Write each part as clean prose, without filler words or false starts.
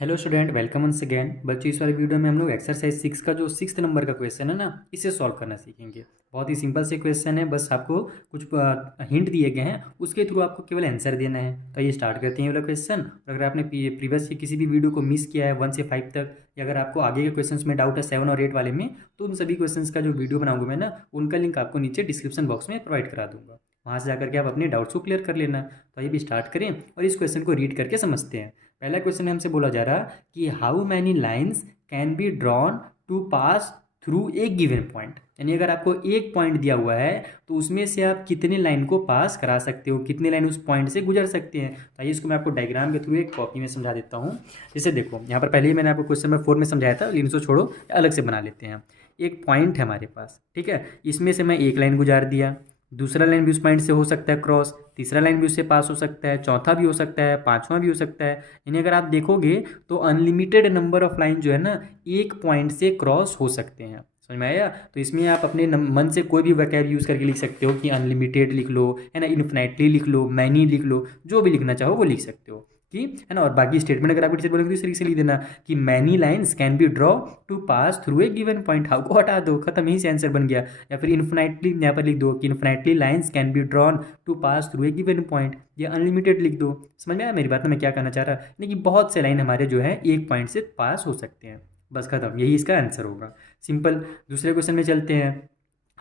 Hello student, welcome once again. बच्चों, इस वाले वीडियो में हम लोग एक्सरसाइज 6 का जो 6 नंबर का क्वेश्चन है ना, इसे सॉल्व करना सीखेंगे। बहुत ही सिंपल से क्वेश्चन है, बस आपको कुछ हिंट दिए गए हैं, उसके थ्रू आपको केवल आंसर देना है। तो ये स्टार्ट करते हैं ये वाला क्वेश्चन। और अगर आपने प्रीवियस किसी भी वीडियो को मिस किया है 1 से 5 तक, या अगर आपको आगे के क्वेश्चन में डाउट है 7 और 8 वाले में, तो उन सभी क्वेश्चन का जो वीडियो बनाऊंगा मैं ना, उनका लिंक आपको नीचे डिस्क्रिप्शन बॉक्स में प्रोवाइड करा दूंगा। वहाँ से जाकर के आप अपने डाउट्स को क्लियर कर लेना। तो आइए भी स्टार्ट करें और इस क्वेश्चन को रीड करके समझते हैं। पहला क्वेश्चन में हमसे बोला जा रहा कि how many lines can be drawn to pass through a given point. यानी अगर आपको एक पॉइंट दिया हुआ है तो उसमें से आप कितने लाइन को पास करा सकते हो, कितने लाइन उस पॉइंट से गुजर सकते हैं। तो आइए इसको मैं आपको डायग्राम के थ्रू एक कॉपी में समझा देता हूँ। जैसे देखो, यहाँ पर पहले ही मैंने आपको क्वेश्चन नंबर 4 में समझाया था, लेकिन इसको छोड़ो, अलग से बना लेते हैं। एक पॉइंट है हमारे पास, ठीक है, इसमें से मैं एक लाइन गुजार दिया, दूसरा लाइन भी उस पॉइंट से हो सकता है क्रॉस, तीसरा लाइन भी उससे पास हो सकता है, चौथा भी हो सकता है, पांचवा भी हो सकता है। यानी अगर आप देखोगे तो अनलिमिटेड नंबर ऑफ लाइन जो है ना, एक पॉइंट से क्रॉस हो सकते हैं। समझ में आया? तो इसमें आप अपने मन से कोई भी वैकेब यूज़ करके लिख सकते हो कि अनलिमिटेड लिख लो, है ना, इन्फिनाइटली लिख लो, मैनी लिख लो, जो भी लिखना चाहो वो लिख सकते हो, कि है ना। और बाकी स्टेटमेंट अगर आप टीचर बोलेंगे तो इस तरीके से लिख देना कि many lines can be draw to pass through a given point. How को हटा दो, खत्म, यहीं से आंसर बन गया। या फिर इन्फिनाइटली यहाँ पर लिख दो कि infinitely lines can be drawn to pass through a given point, या अनलिमिटेड लिख दो। समझ में आया मेरी बात में मैं क्या कहना चाह रहा? यानी कि बहुत से लाइन हमारे जो है एक पॉइंट से पास हो सकते हैं। बस खत्म, यही इसका आंसर होगा, सिंपल। दूसरे क्वेश्चन में चलते हैं।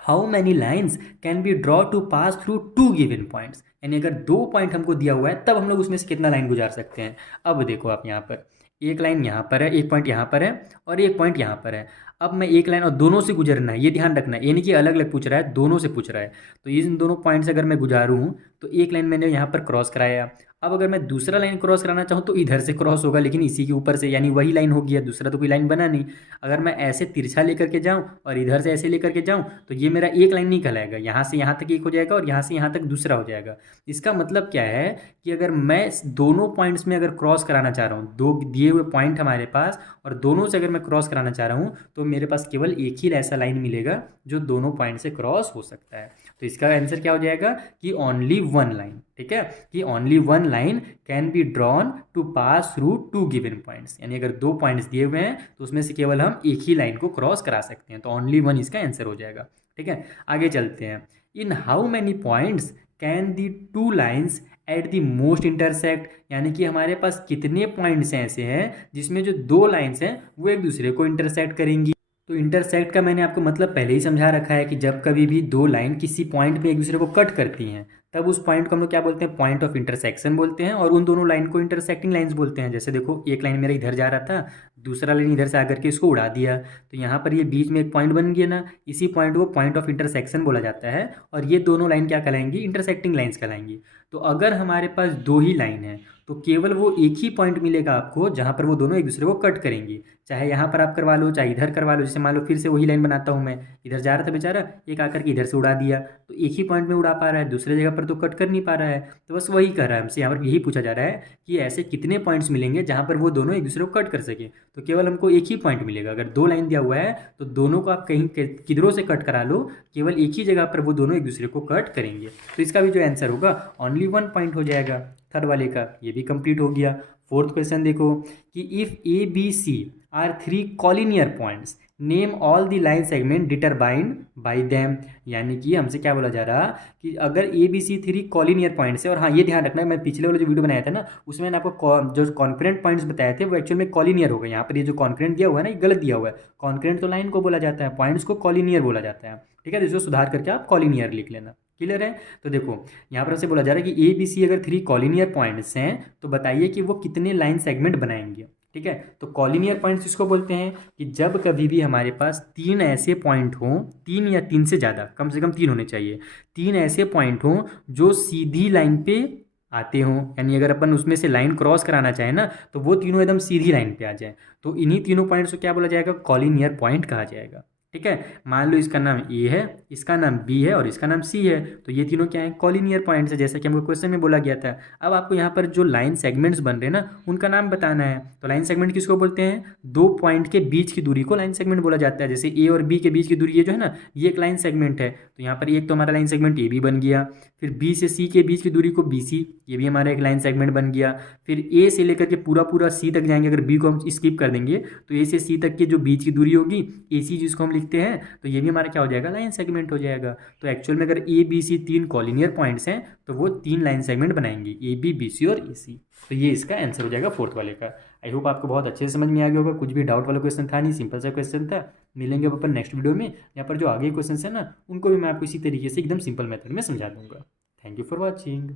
How many lines can be draw to pass through two given points. यानी अगर दो पॉइंट हमको दिया हुआ है तब हम लोग उसमें से कितना लाइन गुजार सकते हैं। अब देखो, आप यहाँ पर एक लाइन यहाँ पर है, एक पॉइंट यहाँ पर है और एक पॉइंट यहाँ पर है। अब मैं एक लाइन और दोनों से गुजरना है, ये ध्यान रखना है। ये नहीं कि अलग अलग पूछ रहा है, दोनों से पूछ रहा है। तो इन दोनों पॉइंट से अगर मैं गुजारूँ तो एक लाइन मैंने यहाँ पर क्रॉस कराया। अब अगर मैं दूसरा लाइन क्रॉस कराना चाहूँ तो इधर से क्रॉस होगा, लेकिन इसी के ऊपर से, यानी वही लाइन होगी, दूसरा तो कोई लाइन बना नहीं। अगर मैं ऐसे तिरछा लेकर के जाऊँ और इधर से ऐसे लेकर के जाऊँ तो ये मेरा एक लाइन नहीं कहलाएगा, यहाँ से यहाँ तक एक हो जाएगा और यहाँ से यहाँ तक दूसरा हो जाएगा। इसका मतलब क्या है कि अगर मैं दोनों पॉइंट्स में अगर क्रॉस कराना चाह रहा हूँ, दो दिए हुए पॉइंट हमारे पास, और दोनों से अगर मैं क्रॉस कराना चाह रहा हूँ, तो मेरे पास केवल एक ही ऐसा लाइन मिलेगा जो दोनों पॉइंट से क्रॉस हो सकता है। तो इसका आंसर क्या हो जाएगा कि ओनली वन लाइन, ठीक है, कि only one line can be drawn to pass through two given points. यानी अगर दो पॉइंट्स दिए हुए हैं तो उसमें से केवल हम एक ही लाइन को क्रॉस करा सकते हैं। तो ओनली वन इसका आंसर हो जाएगा, ठीक है। आगे चलते हैं। In how many points can the two lines at the most intersect. यानी कि हमारे पास कितने पॉइंट्स ऐसे हैं जिसमें जो दो लाइन्स हैं वो एक दूसरे को इंटरसेक्ट करेंगी। तो इंटरसेक्ट का मैंने आपको मतलब पहले ही समझा रखा है कि जब कभी भी दो लाइन किसी पॉइंट पे एक दूसरे को कट करती हैं, तब उस पॉइंट को हम लोग क्या बोलते हैं? पॉइंट ऑफ इंटरसेक्शन बोलते हैं। और उन दोनों लाइन को इंटरसेक्टिंग लाइंस बोलते हैं। जैसे देखो, एक लाइन मेरा इधर जा रहा था, दूसरा लाइन इधर से आकर के इसको उड़ा दिया, तो यहाँ पर ये बीच में एक पॉइंट बन गया ना, इसी पॉइंट को पॉइंट ऑफ इंटरसेक्शन बोला जाता है। और ये दोनों लाइन क्या कहलाएंगी? Intersecting lines कहलाएंगी। तो अगर हमारे पास दो ही लाइन है तो केवल वो एक ही पॉइंट मिलेगा आपको जहाँ पर वो दोनों एक दूसरे को कट करेंगी। चाहे यहाँ पर आप करवा लो, चाहे इधर करवा लो। जैसे मान लो फिर से वही लाइन बनाता हूँ मैं, इधर जा रहा था बेचारा, एक आकर के इधर से उड़ा दिया, तो एक ही पॉइंट में उड़ा पा रहा है, दूसरे जगह पर तो कट कर नहीं पा रहा है। तो बस वही कर रहा है हमसे, यहाँ पर यही पूछा जा रहा है कि ऐसे कितने पॉइंट्स मिलेंगे जहाँ पर वो दोनों एक दूसरे को कट कर सके। तो केवल हमको एक ही पॉइंट मिलेगा। अगर दो लाइन दिया हुआ है तो दोनों को आप कहीं किधरों से कट करा लो, केवल एक ही जगह पर वो दोनों एक दूसरे को कट करेंगे। तो इसका भी जो आंसर होगा ओनली वन पॉइंट हो जाएगा। थर्ड वाले का ये भी कंप्लीट हो गया। फोर्थ क्वेश्चन देखो कि if A B C are three collinear points, name all the line segment determined by them. यानी कि हमसे क्या बोला जा रहा कि अगर A B C three collinear points है, और हाँ ये ध्यान रखना है, मैं पिछले वाला जो वीडियो बनाया था ना, उसमें मैंने आपको जो कॉन्करेंट पॉइंट्स बताए थे वो एक्चुअल में कॉलिनियर हो गए। यहाँ पर ये जो कॉन्करेंट दिया हुआ है ना, ये गलत दिया हुआ है। कॉन्करेंट तो लाइन को बोला जाता है, पॉइंट्स को कॉलिनियर बोला जाता है, ठीक है। तो इसको सुधार करके आप कॉलिनियर लिख लेना। क्लियर है? तो देखो, यहाँ पर हमसे बोला जा रहा है कि ए बी सी अगर थ्री कॉलिनियर पॉइंट्स हैं तो बताइए कि वो कितने लाइन सेगमेंट बनाएंगे, ठीक है। तो कॉलिनियर पॉइंट्स इसको बोलते हैं कि जब कभी भी हमारे पास तीन ऐसे पॉइंट हों, तीन या तीन से ज़्यादा, कम से कम तीन होने चाहिए, तीन ऐसे पॉइंट हों जो सीधी लाइन पे आते हों। यानी अगर अपन उसमें से लाइन क्रॉस कराना चाहें ना, तो वो तीनों एकदम सीधी लाइन पे आ जाए, तो इन्हीं तीनों पॉइंट्स को क्या बोला जाएगा? कॉलिनियर पॉइंट कहा जाएगा। ठीक है। मान लो इसका नाम ए है, इसका नाम बी है और इसका नाम सी है, तो ये तीनों क्या है, कॉलिनियर पॉइंट्स है, जैसा कि हमको क्वेश्चन में बोला गया था। अब आपको यहाँ पर जो लाइन सेगमेंट्स बन रहे हैं ना, उनका नाम बताना है। तो लाइन सेगमेंट किसको बोलते हैं, दो पॉइंट के बीच की दूरी को लाइन सेगमेंट बोला जाता है। जैसे ए और बी के बीच की दूरी ये जो है ना, ये एक लाइन सेगमेंट है। तो यहाँ पर एक तो हमारा लाइन सेगमेंट ए बी बन गया। फिर बी से सी के बीच की दूरी को बी सी, ये भी हमारा एक लाइन सेगमेंट बन गया। फिर ए से लेकर के पूरा पूरा सी तक जाएंगे, अगर बी को हम स्किप कर देंगे तो ए से सी तक की जो बीच की दूरी होगी ए सी, जिसको हम लिखते हैं, तो ये भी हमारा क्या हो जाएगा, लाइन सेगमेंट हो जाएगा। तो एक्चुअल में अगर ए बी सी तीन कॉलिनियर पॉइंट्स हैं तो वो तीन लाइन सेगमेंट बनाएंगे, ए बी बी सी और ए सी। तो ये इसका आंसर हो जाएगा फोर्थ वाले का। आई होप आपको बहुत अच्छे से समझ में आ गया होगा, कुछ भी डाउट वाला क्वेश्चन था नहीं, सिंपल सा क्वेश्चन था। मिलेंगे अपन नेक्स्ट वीडियो में, यहाँ पर जो आगे क्वेश्चन है ना, उनको भी मैं आपको इसी तरीके से एकदम सिंपल मेथड में समझा दूंगा। Thank you for watching.